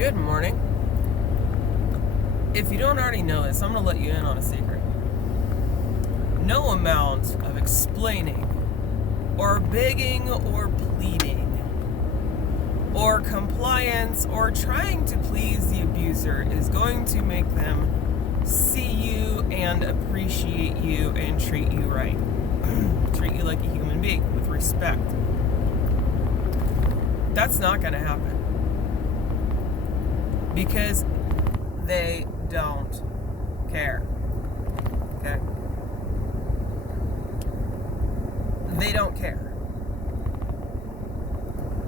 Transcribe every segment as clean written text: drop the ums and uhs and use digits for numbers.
Good morning. If you don't already know this, I'm going to let you in on a secret. No amount of explaining, or begging, or pleading, or compliance, or trying to please the abuser is going to make them see you and appreciate you and treat you right. Treat you like a human being with respect. That's not going to happen. Because they don't care. Okay? They don't care.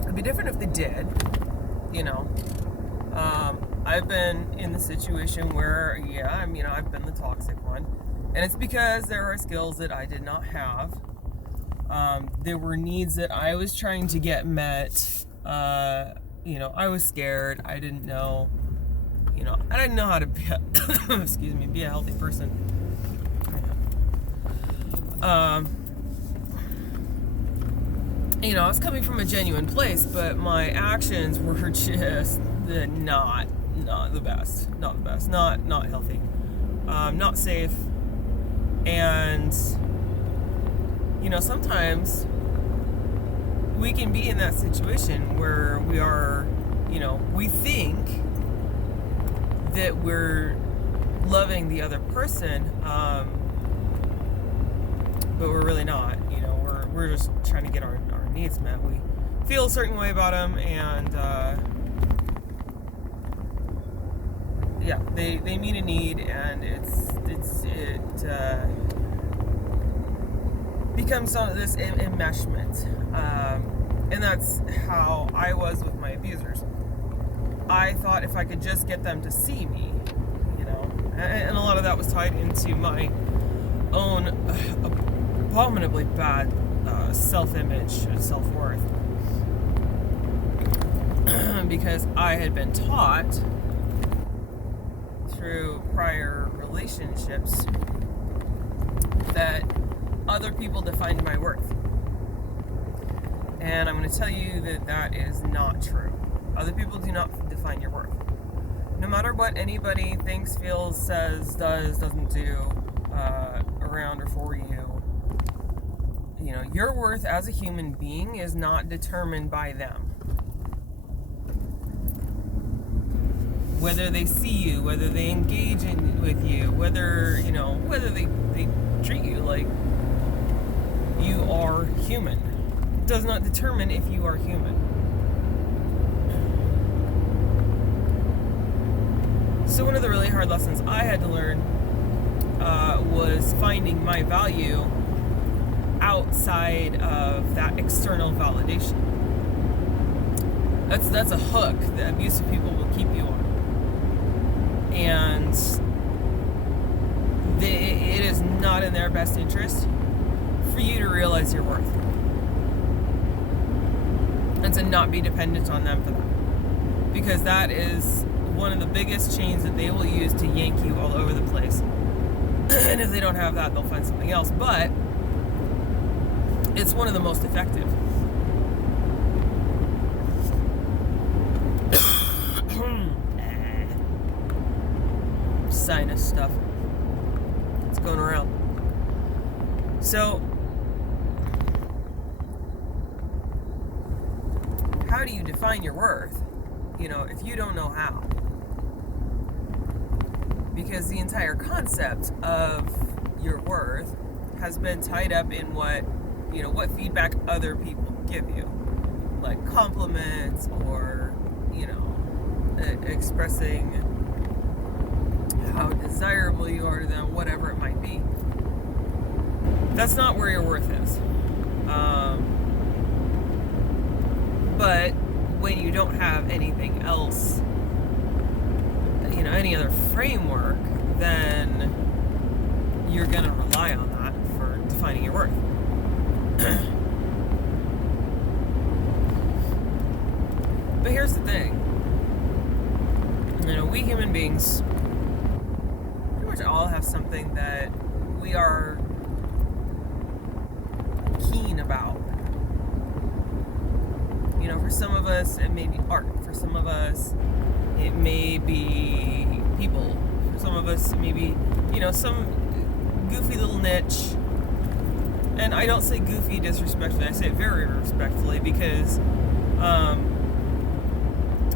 It'd be different if they did. You know. I've been in the situation where, I've been the toxic one. And it's because there are skills that I did not have. There were needs that I was trying to get met. I was scared. I didn't know. I didn't know how to be be a healthy person. I was coming from a genuine place, but my actions were just not the best. Not the best. Not healthy. Not safe. And, sometimes we can be in that situation where we are, we think that we're loving the other person, but we're really not. We're just trying to get our needs met. We feel a certain way about them, and they meet a need, and it becomes some of this enmeshment, and that's how I was with my abusers. I thought if I could just get them to see me, and a lot of that was tied into my own abominably bad self-image and self-worth, because I had been taught through prior relationships that other people defined my worth. And I'm going to tell you that is not true. Other people do not define your worth. No matter what anybody thinks, feels, says, does, doesn't do around or for you, your worth as a human being is not determined by them. Whether they see you, whether they engage with you, whether they treat you like you are human, does not determine if you are human. So one of the really hard lessons I had to learn was finding my value outside of that external validation. That's a hook that abusive people will keep you on. And it is not in their best interest for you to realize your worth. And to not be dependent on them for that. Because that is one of the biggest chains that they will use to yank you all over the place. And if they don't have that, they'll find something else. But it's one of the most effective. Sinus stuff. It's going around. So, how do you define your worth? If you don't know how. Because the entire concept of your worth has been tied up in what feedback other people give you. Like compliments or, expressing how desirable you are to them, whatever it might be. That's not where your worth is. But when you don't have anything else, any other framework, then you're going to rely on that for defining your worth. But here's the thing. We human beings pretty much all have something that we are keen about. For some of us, it may be art. For For some of us, it may be people. For some of us, maybe, some goofy little niche. And I don't say goofy disrespectfully. I say it very respectfully because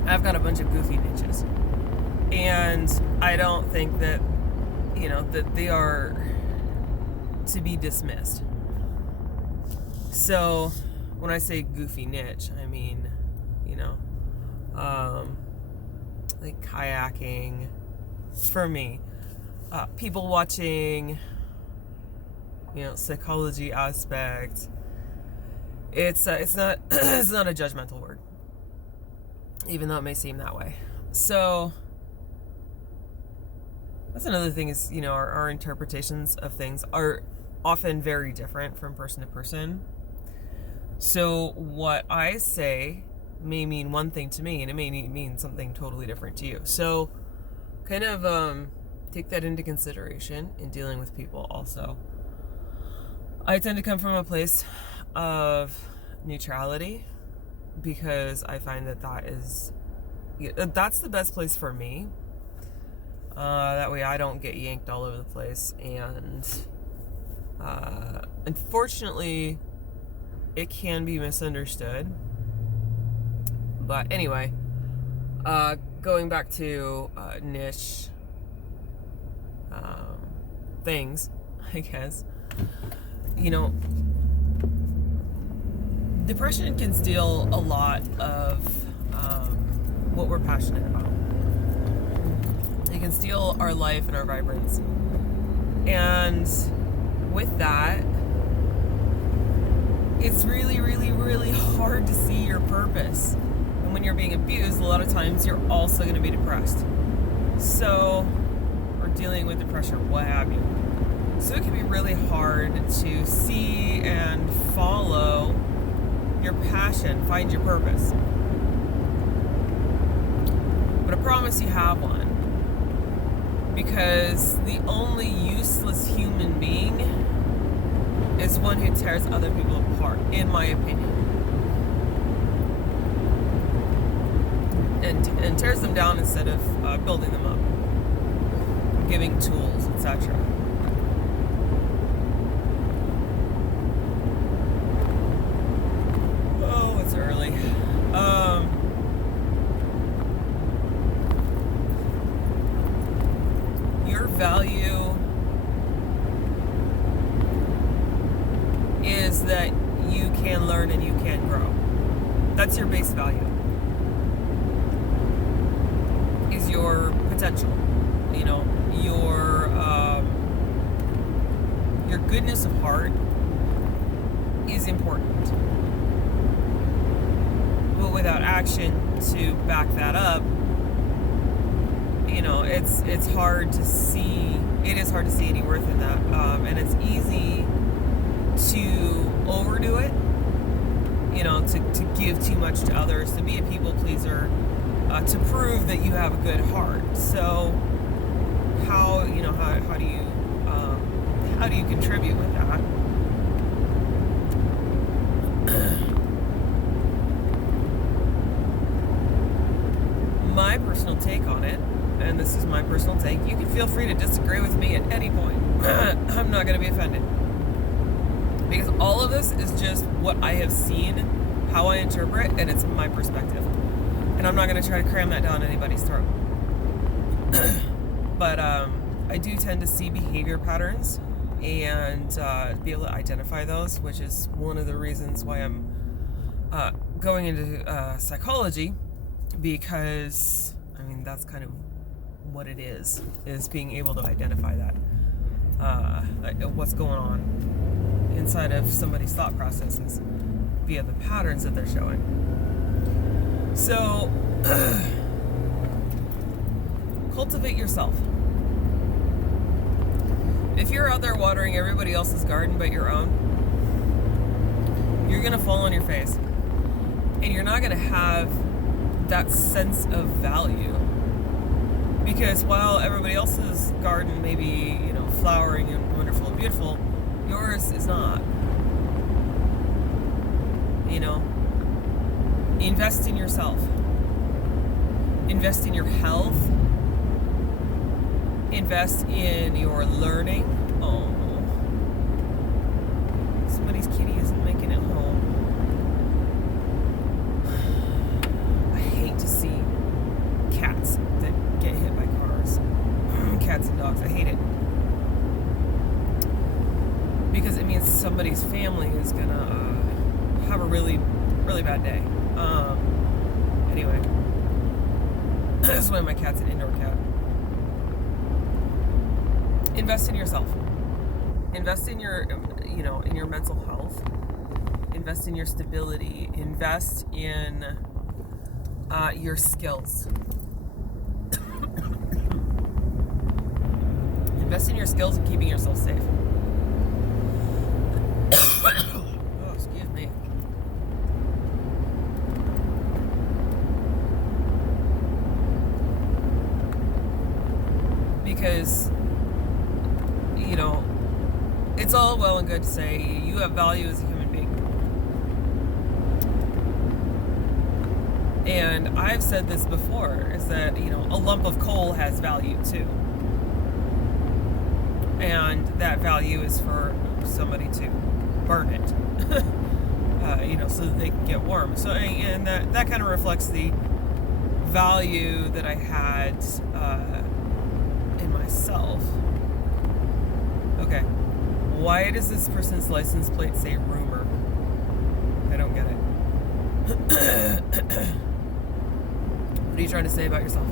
I've got a bunch of goofy niches. And I don't think that, that they are to be dismissed. So when I say goofy niche, I mean, like kayaking for me, people watching, psychology aspect. It's not it's not a judgmental word, even though it may seem that way. So that's another thing is, our interpretations of things are often very different from person to person. So what I say may mean one thing to me, and it may mean something totally different to you. So kind of take that into consideration in dealing with people also. I tend to come from a place of neutrality because I find that's the best place for me. That way I don't get yanked all over the place. And unfortunately, it can be misunderstood. But anyway, going back to niche things, I guess, depression can steal a lot of what we're passionate about. It can steal our life and our vibrance. And with that, it's really, really, really hard to see your purpose. And when you're being abused, a lot of times you're also going to be depressed. So, or dealing with depression, what have you. So it can be really hard to see and follow your passion, find your purpose. But I promise you have one. Because the only useless human being is one who tears other people apart, in my opinion. And tears them down instead of building them up, giving tools, etc. Oh, it's early. Your value is that you can learn and you can grow. That's your base value. Is your potential. Your goodness of heart is important. But without action to back that up, it's hard to see. It is hard to see any worth in that, and it's easy to overdo it. To give too much to others, to be a people pleaser, to prove that you have a good heart. So, how do you contribute with that? My personal take on it, and this is my personal take, you can feel free to disagree with me at any point. I'm not going to be offended. Because all of this is just what I have seen, how I interpret, and it's my perspective. And I'm not going to try to cram that down anybody's throat. But I do tend to see behavior patterns and be able to identify those, which is one of the reasons why I'm going into psychology, because, that's kind of what it is being able to identify that, what's going on inside of somebody's thought processes via the patterns that they're showing. So, cultivate yourself. If you're out there watering everybody else's garden but your own, you're going to fall on your face. And you're not going to have that sense of value. Because while everybody else's garden may be, flowering and wonderful and beautiful, yours is not. Invest in yourself. Invest in your health. Invest in your learning. Oh, somebody's kitty isn't making it home. I hate to see cats that get hit by cars. Cats and dogs, I hate it. Because it means somebody's family is gonna have a really, really bad day. Anyway, this is why my cat's an indoor cat. Invest in yourself. Invest in your, in your mental health. Invest in your stability. Invest in your skills. Invest in your skills and keeping yourself safe. Oh, excuse me. Because, it's all well and good to say you have value as a human being. And I've said this before, is that, a lump of coal has value too. And that value is for somebody to burn it, so that they can get warm. So, and that kind of reflects the value that I had in myself. Okay, why does this person's license plate say rumor? I don't get it. What are you trying to say about yourself?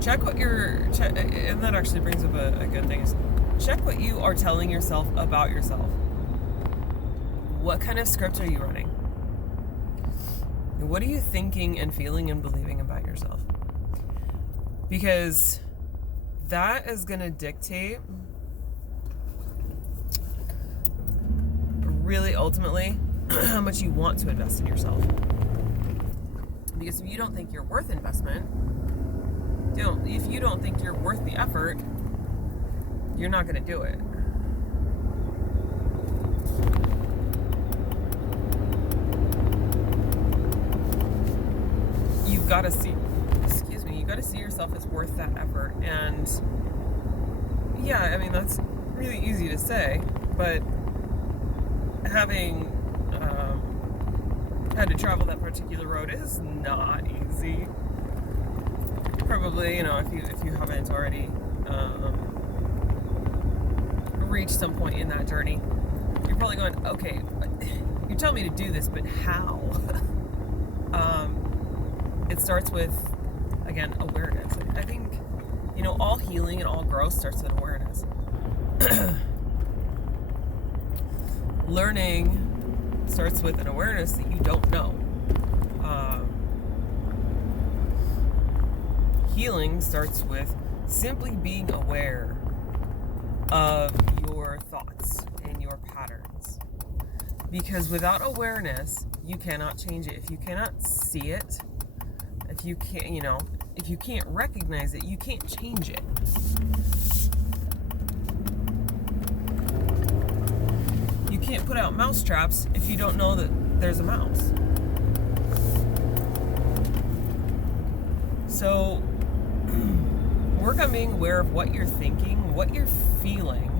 Check what and that actually brings up a good thing, is check what you are telling yourself about yourself. What kind of script are you running? What are you thinking and feeling and believing about yourself? Because that is going to dictate, really ultimately, how much you want to invest in yourself. Because if you don't think you're worth investment, if you don't think you're worth the effort, you're not going to do it. You've got to see yourself as worth that effort. And yeah, that's really easy to say, but having had to travel that particular road is not easy. Probably, if you haven't already reached some point in that journey, you're probably going, okay, you tell me to do this, but how? It starts with, again, awareness. I think, all healing and all growth starts with awareness. Learning starts with an awareness that you don't know. Healing starts with simply being aware of your thoughts and your patterns. Because without awareness, you cannot change it. If you cannot see it, if you can't recognize it, you can't change it. You can't put out mouse traps if you don't know that there's a mouse. So, work on being aware of what you're thinking, what you're feeling,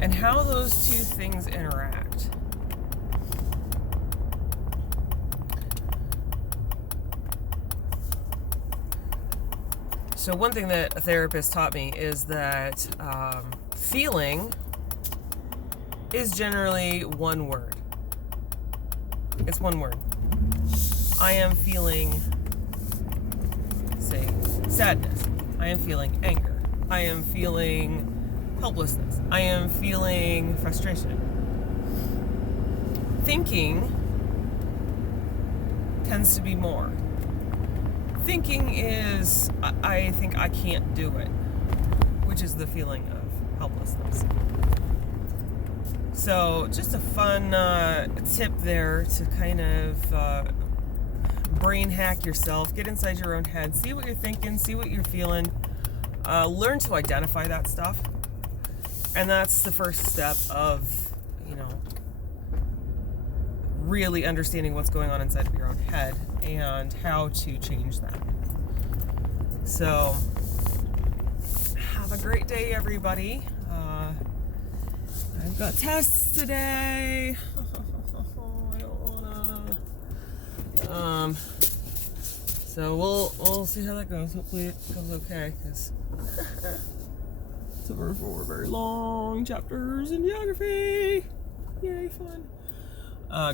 and how those two things interact. So one thing that a therapist taught me is that feeling is generally one word. It's one word. I am feeling, say, sadness. I am feeling anger. I am feeling helplessness. I am feeling frustration. Thinking tends to be more. Thinking is, I think I can't do it, which is the feeling of helplessness. So just a fun tip there to kind of brain hack yourself, get inside your own head, see what you're thinking, see what you're feeling, learn to identify that stuff. And that's the first step of, really understanding what's going on inside of your own head and how to change that. So, have a great day, everybody. I've got tests today. I don't wanna. So we'll see how that goes. Hopefully it goes okay, because some are 4 very long chapters in geography. Yay, fun.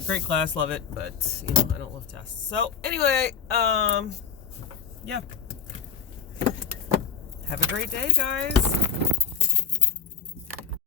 Great class, love it, but I don't love tests. So anyway, yeah. Have a great day, guys.